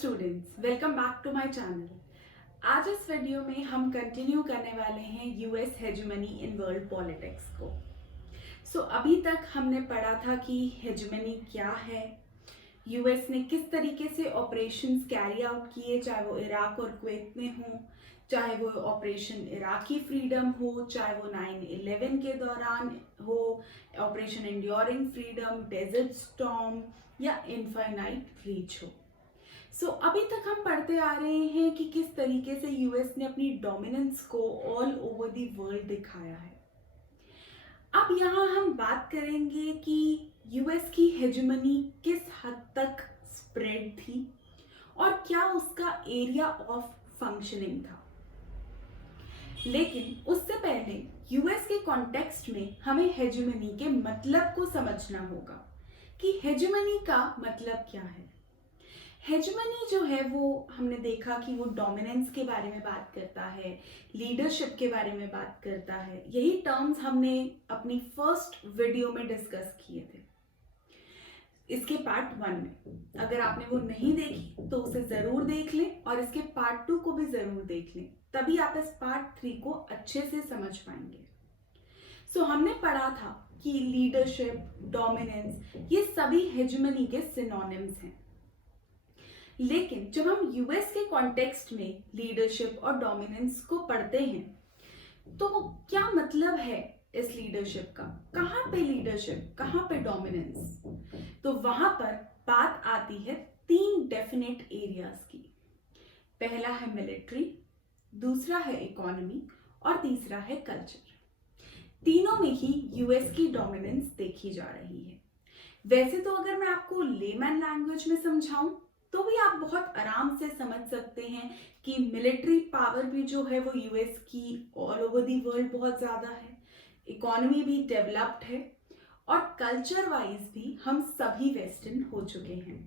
Students, welcome back to my channel. आज इस video में हम कंटिन्यू करने वाले हैं US hegemony in world politics को। अभी तक हमने पढ़ा था कि हेजेमनी क्या है, यूएस ने किस तरीके से ऑपरेशंस कैरी आउट किए, चाहे वो इराक और कुवैत में हो, चाहे वो ऑपरेशन इराकी फ्रीडम हो, चाहे वो 9/11 के दौरान हो, operation enduring freedom, desert storm या इनफाइनाइट रीच हो। अभी तक हम पढ़ते आ रहे हैं कि किस तरीके से यूएस ने अपनी डोमिनेंस को ऑल ओवर द वर्ल्ड दिखाया है। अब यहाँ हम बात करेंगे कि यूएस की हेजेमनी किस हद तक स्प्रेड थी और क्या उसका एरिया ऑफ फंक्शनिंग था। लेकिन उससे पहले यूएस के कॉन्टेक्स्ट में हमें हेजेमनी के मतलब को समझना होगा कि हेजेमनी का मतलब क्या है। हेजेमनी जो है वो हमने देखा कि वो डोमिनेंस के बारे में बात करता है, लीडरशिप के बारे में बात करता है। यही टर्म्स हमने अपनी फर्स्ट वीडियो में डिस्कस किए थे, इसके पार्ट 1 में। अगर आपने वो नहीं देखी तो उसे जरूर देख लें और इसके पार्ट 2 को भी जरूर देख लें, तभी आप इस पार्ट 3 को अच्छे से समझ पाएंगे। हमने पढ़ा था कि लीडरशिप, डोमिनेंस, ये सभी हेजेमनी के सिनोनिम्स हैं। लेकिन जब हम यूएस के कॉन्टेक्स्ट में लीडरशिप और डोमिनेंस को पढ़ते हैं तो क्या मतलब है इस लीडरशिप का, कहाँ पे लीडरशिप, कहाँ पे डोमिनेंस। तो वहां पर बात आती है 3 डेफिनेट एरियाज की। पहला है मिलिट्री, दूसरा है इकोनॉमी और तीसरा है कल्चर। तीनों में ही यूएस की डोमिनेंस देखी जा रही है। वैसे तो अगर मैं आपको लेमैन लैंग्वेज में समझाऊं तो भी आप बहुत आराम से समझ सकते हैं कि मिलिट्री पावर भी जो है वो यूएस की ऑल ओवर दी वर्ल्ड बहुत ज़्यादा है, इकोनॉमी भी डेवलप्ड है और कल्चर वाइज भी हम सभी वेस्टर्न हो चुके हैं।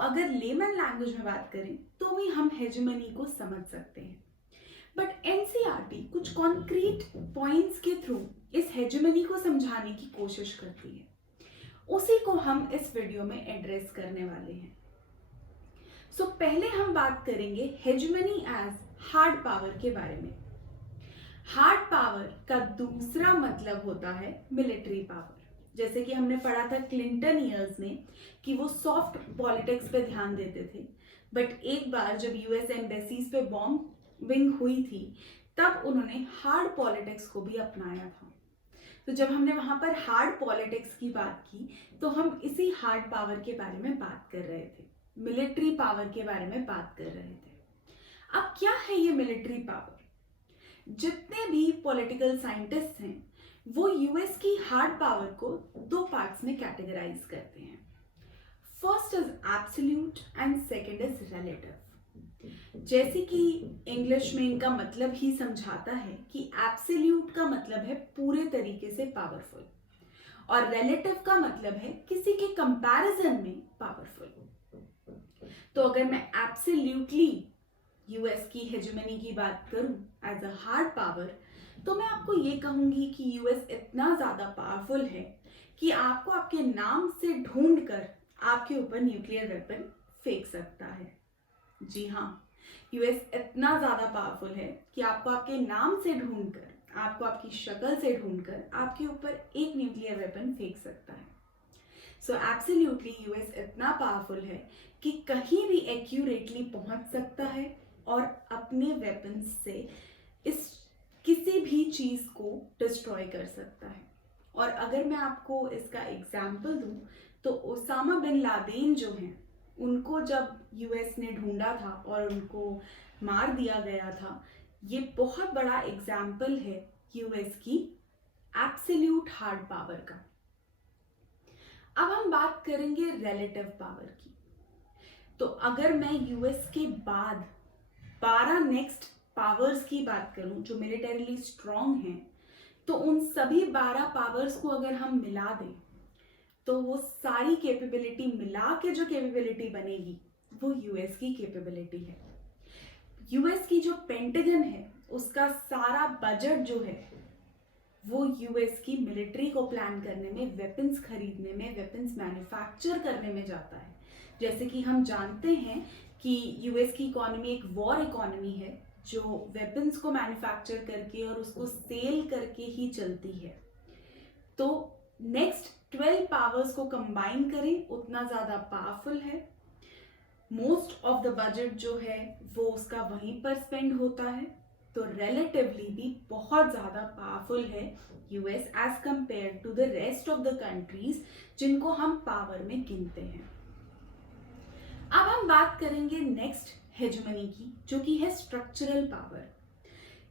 अगर लेमैन लैंग्वेज में बात करें तो भी हम हेजेमनी को समझ सकते हैं। बट एनसीईआरटी कुछ कॉन्क्रीट पॉइंट्स के थ्रू इस हेजेमनी को समझाने की कोशिश करती है, उसी को हम इस वीडियो में एड्रेस करने वाले हैं। पहले हम बात करेंगे हेजेमनी एज हार्ड पावर के बारे में। हार्ड पावर का दूसरा मतलब होता है मिलिट्री पावर। जैसे कि हमने पढ़ा था क्लिंटन ईयर्स में कि वो सॉफ्ट पॉलिटिक्स पे ध्यान देते थे, बट एक बार जब यूएस एम्बेसीज पे बॉम्बिंग हुई थी तब उन्होंने हार्ड पॉलिटिक्स को भी अपनाया था। जब हमने वहां पर हार्ड पॉलिटिक्स की बात की तो हम इसी हार्ड पावर के बारे में बात कर रहे थे, मिलिट्री पावर के बारे में बात कर रहे थे। अब क्या है ये मिलिट्री पावर? जितने भी पॉलिटिकल साइंटिस्ट हैं वो यूएस की हार्ड पावर को 2 पार्ट्स में कैटेगराइज करते हैं। First is absolute and second is relative. जैसे कि इंग्लिश में इनका मतलब ही समझाता है कि एब्सोल्यूट का मतलब है पूरे तरीके से पावरफुल और रिलेटिव का मतलब है किसी के कंपैरिजन में पावरफुल। तो अगर मैं एब्सोल्युटली यूएस की हेजेमनी की बात करूं एज अ हार्ड पावर तो मैं आपको ये कहूंगी कि यूएस इतना ज्यादा पावरफुल है कि आपको आपके नाम से ढूंढकर आपके ऊपर न्यूक्लियर वेपन फेंक सकता है। जी हाँ, यूएस इतना ज्यादा पावरफुल है कि आपको आपके नाम से ढूंढकर, आपको आपकी शक्ल से ढूंढकर आपके ऊपर एक न्यूक्लियर वेपन फेंक सकता है। एब्सोल्युटली यूएस इतना पावरफुल है कि कहीं भी एक्यूरेटली पहुंच सकता है और अपने वेपन्स से इस किसी भी चीज को डिस्ट्रॉय कर सकता है। और अगर मैं आपको इसका एग्जाम्पल दूं तो ओसामा बिन लादेन जो हैं उनको जब यूएस ने ढूंढा था और उनको मार दिया गया था, ये बहुत बड़ा एग्जाम्पल है यूएस की एब्सोल्यूट हार्ड पावर का। अब हम बात करेंगे रिलेटिव पावर की। तो अगर मैं यूएस के बाद 12 नेक्स्ट पावर्स की बात करूं जो मिलिटरीली स्ट्रांग हैं, तो उन सभी 12 पावर्स को अगर हम मिला दें तो वो सारी कैपेबिलिटी मिला के जो कैपेबिलिटी बनेगी वो यूएस की कैपेबिलिटी है। यूएस की जो पेंटागन है उसका सारा बजट जो है वो यूएस की मिलिट्री को प्लान करने में, वेपन्स खरीदने में, वेपन्स मैन्युफैक्चर करने में जाता है, जैसे कि हम जानते हैं कि यूएस की इकोनॉमी एक वॉर इकोनॉमी है जो वेपन्स को मैन्युफैक्चर करके और उसको सेल करके ही चलती है। तो नेक्स्ट 12 पावर्स को कंबाइन करें उतना ज़्यादा पावरफुल है। मोस्ट ऑफ द बजट जो है वो उसका वहीं पर स्पेंड होता है, तो रिलेटिवली भी बहुत ज़्यादा पावरफुल है US as compare to the rest of the countries जिनको हम पावर में गिनते हैं। अब हम बात करेंगे नेक्स्ट हेजेमनी की, जो कि है स्ट्रक्चरल पावर।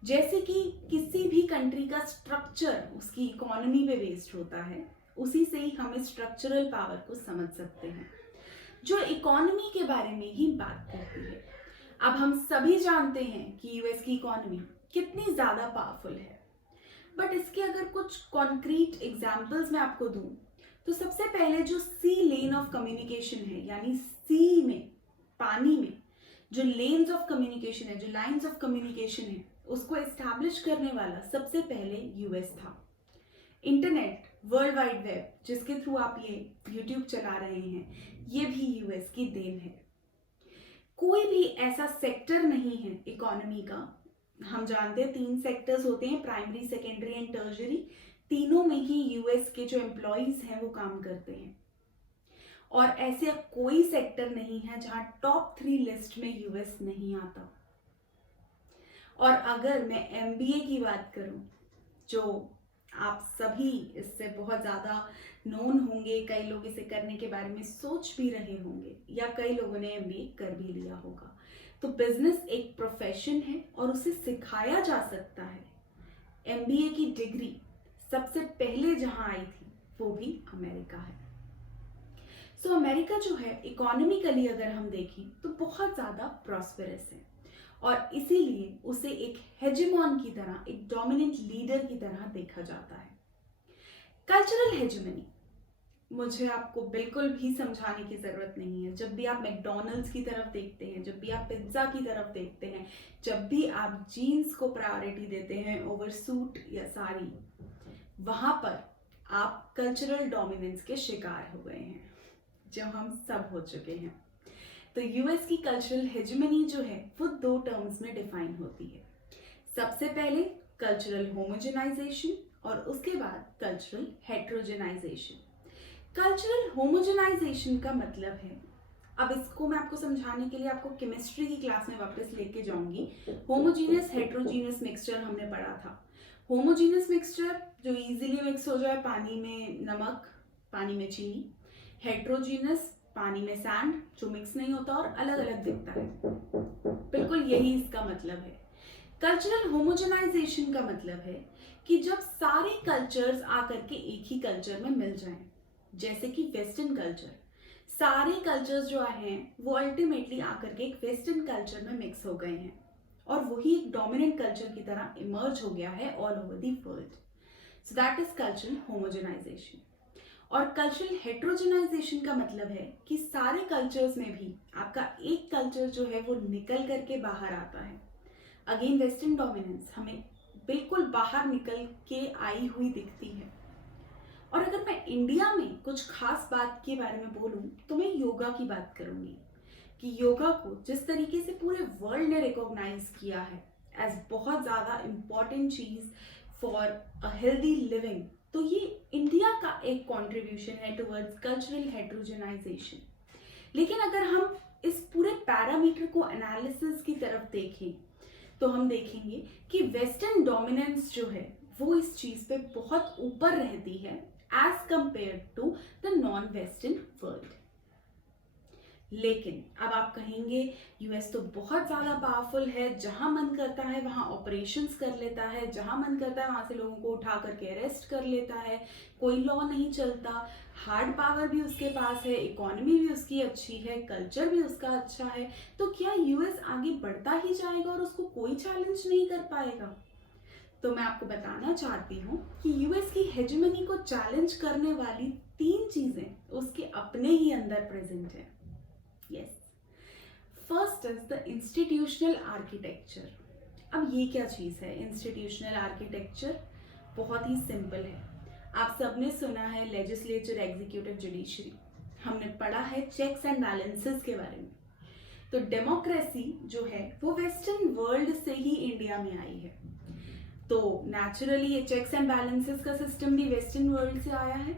जैसे कि किसी भी कंट्री का स्ट्रक्चर उसकी इकोनॉमी पे बेस्ड होता है, उसी से ही हम इस स्ट्रक्चरल पावर को समझ सकते हैं, जो इकोनॉमी के बारे में ही बात करती है। अब हम सभी जानते हैं कि यूएस की इकोनॉमी कितनी ज्यादा पावरफुल है, बट इसके अगर कुछ कॉन्क्रीट एग्जांपल्स मैं आपको दूं, तो सबसे पहले जो सी लेन ऑफ कम्युनिकेशन है, यानी सी में, पानी में जो लेन्स ऑफ कम्युनिकेशन है, जो लाइंस ऑफ कम्युनिकेशन है, उसको एस्टैब्लिश करने वाला सबसे पहले यूएस था। इंटरनेट, वर्ल्ड वाइड वेब, जिसके थ्रू आप ये यूट्यूब चला रहे हैं, ये भी यूएस की देन है। कोई भी ऐसा सेक्टर नहीं है इकोनॉमी का, हम जानते हैं 3 सेक्टर्स होते हैं, प्राइमरी, सेकेंडरी एंड टर्शरी। तीनों में ही यूएस के जो एम्प्लॉइज हैं वो काम करते हैं, और ऐसे कोई सेक्टर नहीं है जहां टॉप 3 लिस्ट में यूएस नहीं आता। और अगर मैं एमबीए की बात करूं, जो आप सभी इससे बहुत ज़्यादा नोन होंगे, कई लोग इसे करने के बारे में सोच भी रहे होंगे, या कई लोगों ने एमबीए कर भी लिया होगा, तो बिजनेस एक प्रोफेशन है और उसे सिखाया जा सकता है। एमबीए की डिग्री सबसे पहले जहां आई थी वो भी अमेरिका है। सो अमेरिका जो है इकोनॉमिकली अगर हम देखें तो बहुत ज़्यादा प्रॉस्पेरस है, और इसीलिए उसे एक हेजेमॉन की तरह, एक डोमिनेंट लीडर की तरह देखा जाता है। कल्चरल हेजेमनी मुझे आपको बिल्कुल भी समझाने की जरूरत नहीं है। जब भी आप मैकडॉनल्ड्स की तरफ देखते हैं, जब भी आप पिज्जा की तरफ देखते हैं, जब भी आप जीन्स को प्रायोरिटी देते हैं ओवर सूट या साड़ी, वहां पर आप कल्चरल डोमिनेंस के शिकार हो गए हैं, जो हम सब हो चुके हैं। तो यूएस की कल्चरल हेजेमनी जो है वो 2 टर्म्स में डिफाइन होती है। सबसे पहले कल्चरल होमोजेनाइजेशन, और उसके बाद कल्चरल हेट्रोजेनाइजेशन। कल्चरल होमोजेनाइजेशन का मतलब है, अब इसको मैं आपको समझाने के लिए आपको केमिस्ट्री की क्लास में वापस लेके जाऊंगी। होमोजीनियस हेट्रोजीनियस मिक्सचर हमने पढ़ा था। होमोजीनियस मिक्सचर जो इजीली मिक्स हो जाए, पानी में नमक, पानी में चीनी। हेट्रोजीनियस पानी में सैंड, जो मिक्स नहीं होता और अलग अलग दिखता है। बिल्कुल यही इसका मतलब है। कल्चरल होमोजेनाइजेशन का मतलब है कि जब सारे कल्चर्स आकर के एक ही कल्चर में मिल जाएं, जैसे कि वेस्टर्न कल्चर, सारे कल्चर्स जो हैं वो अल्टीमेटली आकर के एक वेस्टर्न कल्चर में मिक्स हो गए हैं, और वही एक डोमिनेंट कल्चर की तरह इमर्ज हो गया है all over the world. So that is cultural homogenisation. और कल्चरल हेट्रोजेनाइजेशन का मतलब है कि सारे कल्चर्स में भी आपका एक कल्चर जो है वो निकल करके बाहर आता है। अगेन वेस्टर्न डोमिनेंस हमें बिल्कुल बाहर निकल के आई हुई दिखती है। और अगर मैं इंडिया में कुछ खास बात के बारे में बोलूं तो मैं योगा की बात करूंगी, कि योगा को जिस तरीके से पूरे वर्ल्ड ने रिकॉग्नाइज किया है एज बहुत ज़्यादा important cheese for a healthy living, तो ये इंडिया का एक कंट्रीब्यूशन है टुवर्ड्स कल्चरल हेट्रोजेनाइजेशन। लेकिन अगर हम इस पूरे पैरामीटर को एनालिसिस की तरफ देखें तो हम देखेंगे कि वेस्टर्न डोमिनेंस जो है वो इस चीज पे बहुत ऊपर रहती है as compare to the non western world. लेकिन अब आप कहेंगे यूएस तो बहुत ज़्यादा पावरफुल है, जहां मन करता है वहां ऑपरेशंस कर लेता है, जहां मन करता है वहां से लोगों को उठा करके अरेस्ट कर लेता है, कोई लॉ नहीं चलता, हार्ड पावर भी उसके पास है, इकोनॉमी भी उसकी अच्छी है, कल्चर भी उसका अच्छा है, तो क्या यूएस आगे बढ़ता ही जाएगा और उसको कोई चैलेंज नहीं कर पाएगा? तो मैं आपको बताना चाहती हूँ कि यूएस की हेजेमनी को चैलेंज करने वाली 3 चीजें उसके अपने ही अंदर प्रेजेंट है। Yes. First is the institutional architecture. अब ये क्या चीज़ है इंस्टीट्यूशनल आर्किटेक्चर? बहुत ही सिंपल है। आप सबने सुना है लेजिस्लेचर, एग्जीक्यूटिव, जुडिशरी। हमने पढ़ा है चेक्स एंड बैलेंसेस के बारे में। तो डेमोक्रेसी जो है वो वेस्टर्न वर्ल्ड से ही इंडिया में आई है, तो नेचुरली ये चेक्स एंड बैलेंसेस का सिस्टम भी वेस्टर्न वर्ल्ड से आया है।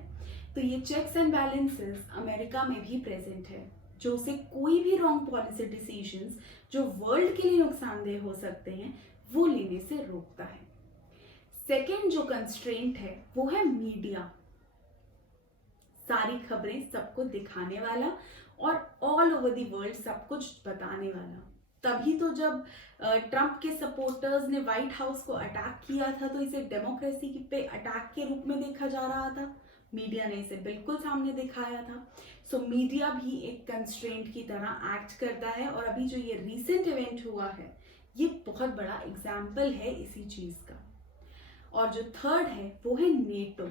तो ये चेक्स एंड बैलेंसेस अमेरिका में भी प्रेजेंट है, जो उसे कोई भी रॉन्ग पॉलिसी डिसीजंस जो वर्ल्ड के लिए नुकसानदेह हो सकते हैं वो लेने से रोकता है। सेकेंड जो कंस्ट्रेंट है वो है मीडिया, सारी खबरें सबको दिखाने वाला और ऑल ओवर द वर्ल्ड सब कुछ बताने वाला। तभी तो जब ट्रंप के सपोर्टर्स ने व्हाइट हाउस को अटैक किया था तो इसे डेमोक्रेसी पे अटैक के रूप में देखा जा रहा था, मीडिया ने इसे बिल्कुल सामने दिखाया था। सो मीडिया भी एक कंस्ट्रेंट की तरह एक्ट करता है, और अभी जो ये रीसेंट इवेंट हुआ है ये बहुत बड़ा एग्जाम्पल है इसी चीज का। और जो थर्ड है वो है नेटो।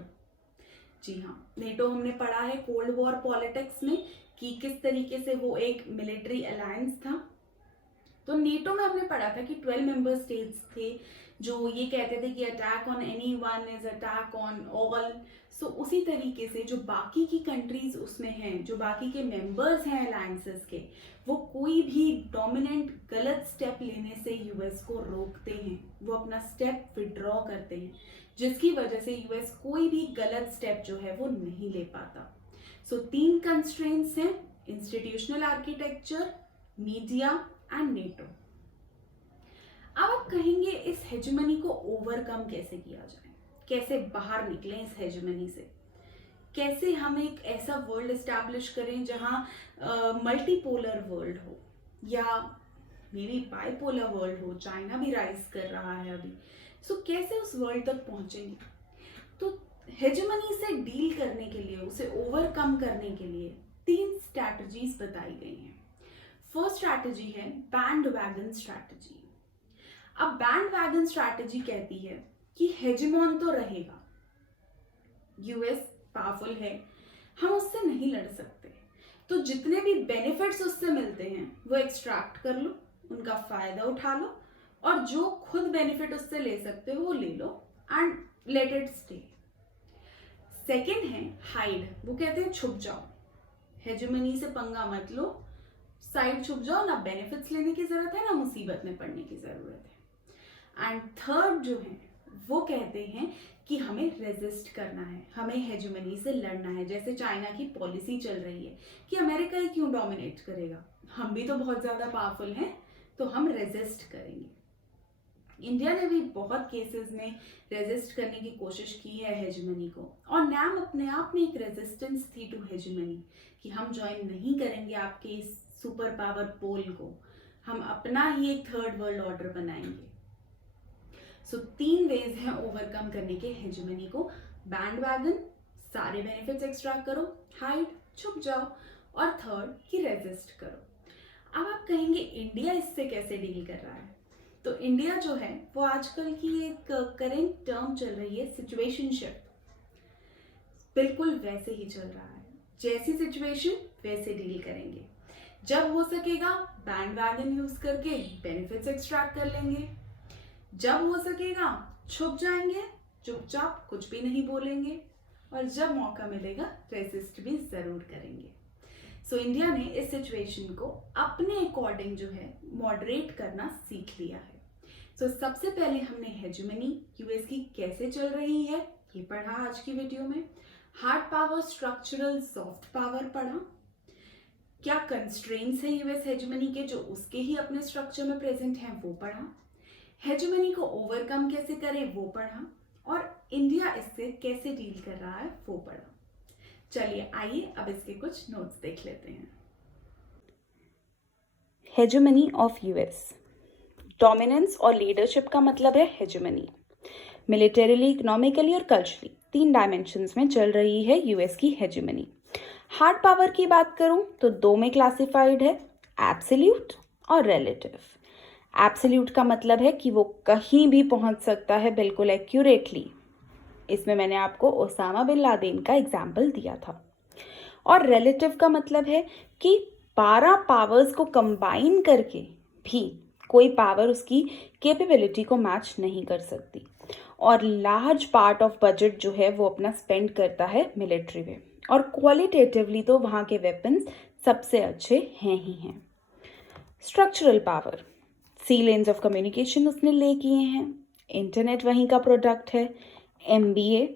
जी हाँ, नेटो हमने पढ़ा है कोल्ड वॉर पॉलिटिक्स में कि किस तरीके से वो एक मिलिट्री अलायंस था। तो नेटो में हमने पढ़ा था कि 12 मेंबर स्टेट्स थे जो ये कहते थे कि attack on any one is attack on all. So उसी तरीके से जो बाकी की कंट्रीज उसमें हैं, जो बाकी के मेंबर्स हैं अलायंसेस के, वो कोई भी डोमिनेंट गलत स्टेप लेने से यूएस को रोकते हैं, वो अपना स्टेप विड्रॉ करते हैं, जिसकी वजह से यूएस कोई भी गलत स्टेप जो है वो नहीं ले पाता। सो 3 कंस्ट्रेंट्स हैं, institutional architecture, media and NATO. अब आप कहेंगे इस हेजेमनी को ओवरकम कैसे किया जाए, कैसे बाहर निकलें इस हेजेमनी से, कैसे हम एक ऐसा वर्ल्ड एस्टैब्लिश करें जहां मल्टीपोलर वर्ल्ड हो या मे बी बाइपोलर वर्ल्ड हो। चाइना भी राइज कर रहा है अभी। सो कैसे उस वर्ल्ड तक पहुंचेंगे? तो हेजेमनी से डील करने के लिए, उसे ओवरकम करने के लिए 3 स्ट्रैटेजीज बताई गई हैं। फर्स्ट स्ट्रैटेजी है बैंड वैगन स्ट्रैटेजी। अब बैंड वैगन स्ट्रैटेजी कहती है कि हेजेमॉन तो रहेगा, यूएस पावरफुल है, हम उससे नहीं लड़ सकते, तो जितने भी बेनिफिट्स उससे मिलते हैं वो एक्सट्रैक्ट कर लो, उनका फायदा उठा लो, और जो खुद बेनिफिट उससे ले सकते हो वो ले लो and let it stay. Second है हाइड, वो कहते हैं छुप जाओ, हेजेमनी से पंगा मत लो, साइड छुप जाओ, ना बेनिफिट्स लेने की जरूरत है ना मुसीबत में पड़ने की जरूरत है। एंड थर्ड जो है वो कहते हैं कि हमें रेजिस्ट करना है, हमें हेजेमनी से लड़ना है। जैसे चाइना की पॉलिसी चल रही है कि अमेरिका ही क्यों डोमिनेट करेगा, हम भी तो बहुत ज्यादा पावरफुल हैं, तो हम रेजिस्ट करेंगे। इंडिया ने भी बहुत केसेस में रेजिस्ट करने की कोशिश की है हेजेमनी को, और नाम अपने आप में एक रेजिस्टेंस थी टू हेजेमनी कि हम ज्वाइन नहीं करेंगे आपके इस सुपर पावर पोल को, हम अपना ही एक थर्ड वर्ल्ड ऑर्डर बनाएंगे। सो 3 वेज हैं ओवरकम करने के हेजेमनी को, बैंड वैगन, सारे बेनिफिट्स एक्सट्रैक्ट करो, हाइड, छुप जाओ, और थर्ड कि रेजिस्ट करो। अब आप कहेंगे इंडिया इससे कैसे डील कर रहा है? तो इंडिया जो है वो आजकल की एक करेंट टर्म चल रही है सिचुएशनशिप, बिल्कुल वैसे ही चल रहा है, जैसी सिचुएशन वैसे डील करेंगे। जब हो सकेगा बैंड वैगन यूज करके बेनिफिट्स एक्सट्रैक्ट कर लेंगे, जब हो सकेगा छुप जाएंगे, चुपचाप कुछ भी नहीं बोलेंगे, और जब मौका मिलेगा रेसिस्ट भी जरूर करेंगे। सो इंडिया ने इस सिचुएशन को अपने अकॉर्डिंग जो है मॉडरेट करना सीख लिया है। सो सबसे पहले हमने हेजेमनी यूएस की कैसे चल रही है ये पढ़ा आज की वीडियो में, hard power, structural, soft power पढ़ा, क्या कंस्ट्रेंट्स है यूएस हेजेमनी के जो उसके ही अपने स्ट्रक्चर में प्रेजेंट हैं वो पढ़ा, हेजेमनी को ओवरकम कैसे करें वो पढ़ा, और इंडिया इससे कैसे डील कर रहा है वो पढ़ा। चलिए आइए अब इसके कुछ नोट्स देख लेते हैं। Hegemony of US. डोमिनेंस और लीडरशिप का मतलब है हेजेमनी। मिलिटरीली, इकोनॉमिकली और कल्चरली 3 डायमेंशंस में चल रही है यूएस की हेजेमनी। हार्ड पावर की बात करूं तो 2 में क्लासिफाइड है, एब्सोल्यूट और रिलेटिव। एब्सोल्यूट का मतलब है कि वो कहीं भी पहुंच सकता है बिल्कुल एक्यूरेटली, इसमें मैंने आपको ओसामा बिन लादेन का एग्जाम्पल दिया था। और रिलेटिव का मतलब है कि 12 पावर्स को कंबाइन करके भी कोई पावर उसकी कैपेबिलिटी को मैच नहीं कर सकती, और लार्ज पार्ट ऑफ बजट जो है वो अपना स्पेंड करता है मिलिट्री में। और क्वालिटेटिवली तो वहाँ के वेपन्स सबसे अच्छे हैं ही हैं। Structural power, sea lanes of communication उसने ले किए हैं, इंटरनेट वहीं का प्रोडक्ट है, MBA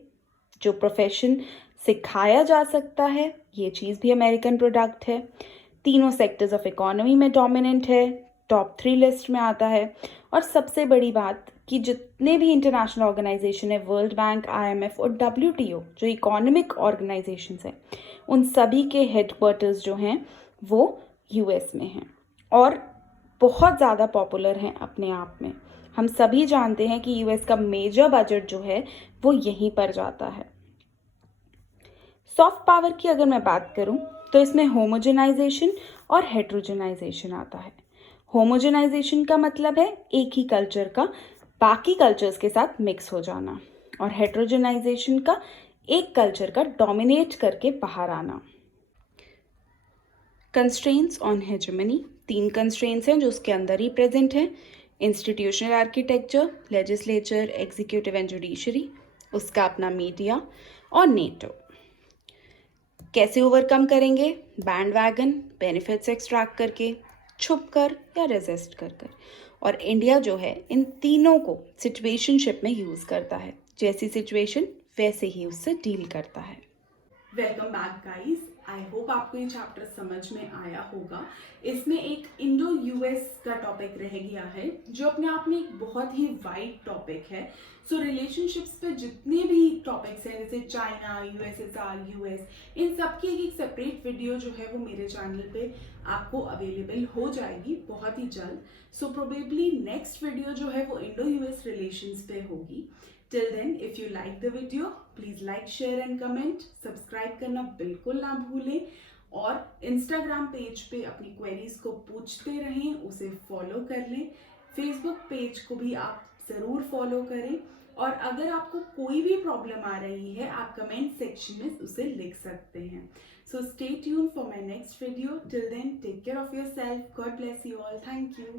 जो प्रोफेशन सिखाया जा सकता है, ये चीज़ भी अमेरिकन प्रोडक्ट है, तीनों सेक्टर्स ऑफ इकोनॉमी में डोमिनेंट है, टॉप 3 लिस्ट में आता है, और सबसे बड़ी बात कि जितने भी इंटरनेशनल ऑर्गेनाइजेशन है, वर्ल्ड बैंक, IMF और WTO जो इकोनॉमिक ऑर्गेनाइजेशंस हैं, उन सभी के हेडक्वार्टर्स जो हैं वो US में हैं और बहुत ज़्यादा पॉपुलर हैं अपने आप में। हम सभी जानते हैं कि US का मेजर बजट जो है वो यहीं पर जाता है। सॉफ्ट पावर की अगर मैं बात करूं तो इसमें होमोजेनाइजेशन और हेट्रोजेनाइजेशन आता है। होमोजेनाइजेशन का मतलब है एक ही कल्चर का बाकी कल्चर्स के साथ मिक्स हो जाना, और हेट्रोजेनाइजेशन का एक कल्चर का डोमिनेट करके बाहर आना। कंस्ट्रेंट्स ऑन हेजेमनी, 3 कंस्ट्रेंट्स हैं जो उसके अंदर ही प्रेजेंट हैं। Institutional architecture, legislature, executive and judiciary, उसका अपना मीडिया और नेटो। कैसे ओवरकम करेंगे? बैंड वैगन, बेनिफिट्स एक्सट्रैक्ट करके, छुप कर या रेजिस्ट कर कर। और इंडिया जो है इन तीनों को सिचुएशनशिप में यूज़ करता है, जैसी सिचुएशन वैसे ही उससे डील करता है। Welcome back guys, I hope आपको ये चैप्टर समझ में आया होगा। इसमें एक इंडो यूएस का टॉपिक रह गया है जो अपने आप में एक बहुत ही वाइड टॉपिक है। सो रिलेशनशिप्स पे जितने भी टॉपिक्स हैं जैसे चाइना, USSR, US, इन सब की एक सेपरेट वीडियो जो है वो मेरे चैनल पे आपको अवेलेबल हो जाएगी बहुत ही जल्द। सो प्रोबेबली नेक्स्ट वीडियो जो है वो इंडो यूएस रिलेशंस पे होगी। Till then, if you like the video, please like, share and comment. Subscribe करना बिल्कुल ना भूलें और Instagram पेज पे अपनी क्वेरीज को पूछते रहें, उसे फॉलो कर लें। Facebook पेज को भी आप ज़रूर फॉलो करें और अगर आपको कोई भी प्रॉब्लम आ रही है आप कमेंट सेक्शन में उसे लिख सकते हैं। So stay tuned for my next video. Till then, take care of yourself. God bless you all. Thank you.